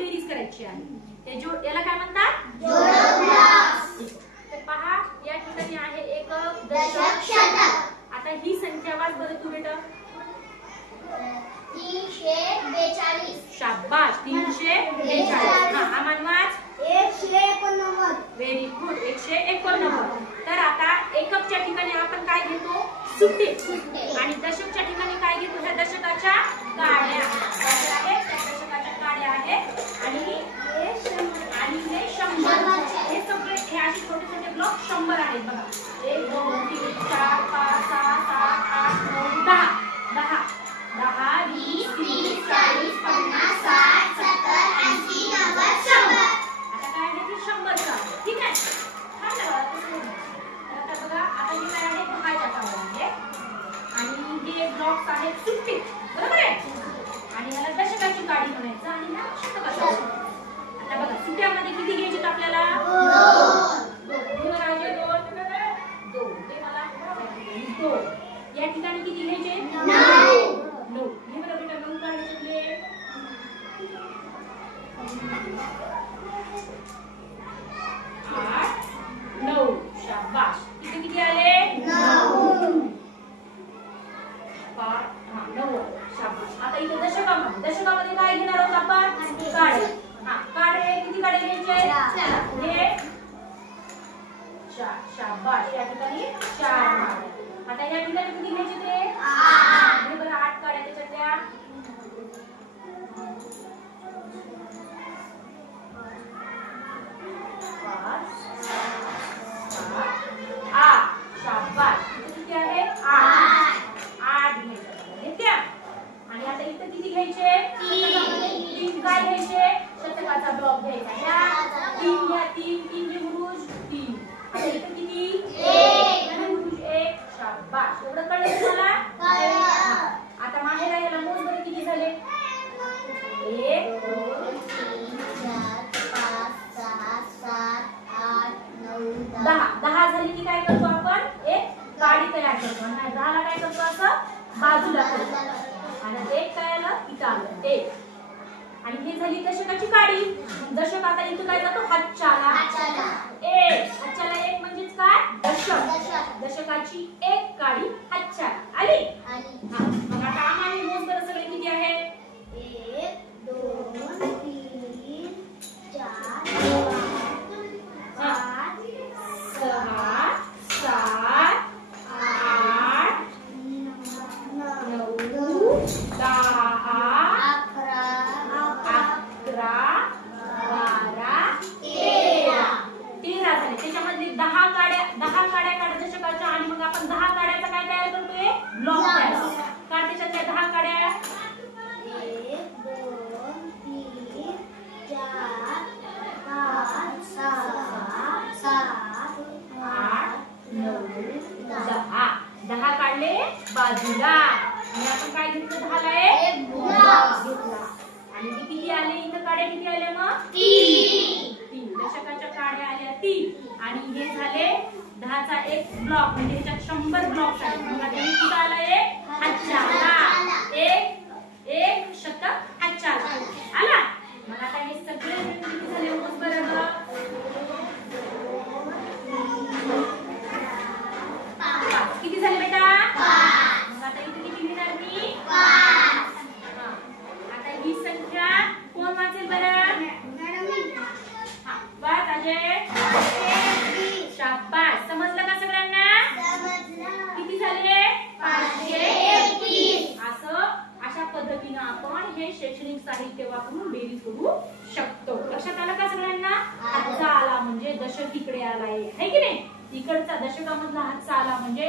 बेरीज करायची आहे. हे याला काय म्हणतात? तर पहा या ठिकाणी आहे एक दशक शतक. आता ही संख्या वाच बरं तू बेटा. 342. शाबाश 342. हा मान वाच. 189. Very good 189. तर आता एककच्या ठिकाणी आपण काय घेतो? सुट्टे. आणि दशकच्या ठिकाणी काय घेतो? ह्या दशकाच्या काड्या. दशकाच्या काड्या आहेत आणि हे 100. हे सगळे हे असे छोटे छोटे ब्लॉक 100 आहेत बघा. 1 2 3 4 5 6 7 8 9 10. 10 10 20 30 40 50 60 70 80 90 100. आता काय आहे ते 100चं. ठीक आहे. आता बघा आता हे काय आहे 10च्या काड्या आहे आणि हे ब्लॉक्स आहेत सुट्टे. बरोबर आहे. आणि याला दशकाची काडी म्हणायचं आणि ह्या शतकाची. आता बघा सुट्ट्यामध्ये किती घ्यायचे आपल्याला? 2. हे बघा आहे 2. ते मला 2. या ठिकाणी किती घ्यायचे? 9. हे बघा बेटा 9 काढायचे. 8 9. शाबाश. इथे किती आले? 9. 9. शाबाश. आता इथे दशकामध्ये काय घेणार आहोत आपण? काढे. काढे किती काढे घ्यायचे? हे 4. शाबाश. या ठिकाणी 4. आता या ठिकाणी किती घ्यायचे ते? 8. हे बरं 8 काढ्या त्याच्यातल्या. 8. शाबाश. किती आहे? 8 घेतल्या. आणि आता इथे किती घ्यायचे? 3 काय घ्यायचे? शतकाचा ब्लॉक घ्यायचा. 3 घ्या. 3 गुरुज 3. आता इथे किती? 1 गुरुज 1. शाबाश. एवढं कळलं तुम्हाला? आता माहेर याला मोज बरं किती झाले? 1 2 3 4 5 6 7 8 9 10. 10 झाले की काय करतो आपण? एक काडी तयार करतो. आणि 10 ला काय करतो? असं बाजूला करतो. आणि 1 काय आलं? इथं आलं 1. आणि हे झाली दशकाची काडी. दशक आता इथं काय जातो? हातच्याला 1. हातच्याला 1 म्हणजेच काय? दशक. दशकाची 1 काडी हातच्याला आली. मग आता आम्हाला मोज बरं सगळे किती आहे? 1 2 3 4 5 6 7 8 9 10 13 झाले. त्याच्यामध्ये 10 काड्या काढ दशकाच्या. आणि मग आपण 10 काड्याचा काय तयार करतोय? ब्लॉक तयार करतो. का त्याच्यातल्या 10 काड्या? 1 2 3 4 5 6 7 8 9 10. 10 काढले बाजूला. आणि आपण काय घेतलं? 10 ला एक ब्लॉक घेतला. आणि किती आले इथं काड्या? किती आल्या मग? 3. दशकाच्या काड्या आल्या 3. आणि हे झाले 10चा एक ब्लॉक. म्हणजे ह्याच्यात 100 ब्लॉक आहेत. मग आता हे किती आला? एक हातच्याला. एक शतक हातच्याला आला. मग आता हे सगळे किती झाले? मोज बरोबर. 5. किती झाले बेटा? 5. मग आता इथे किती लिहिणार मी? 5. आता ही संख्या कोण वाचेल बरं? वाच अजय. शाबाश. समजलं का सगळ्यांना? किती झाले? 521. अशा पद्धतीने आपण हे शैक्षणिक साहित्य वापरून बेरीज करू शकतो. लक्षात आलं का सगळ्यांना? हातचा आला म्हणजे दशक इकडे आलाय, है की नाही? इकडचा दशकामधला हातचा आला म्हणजे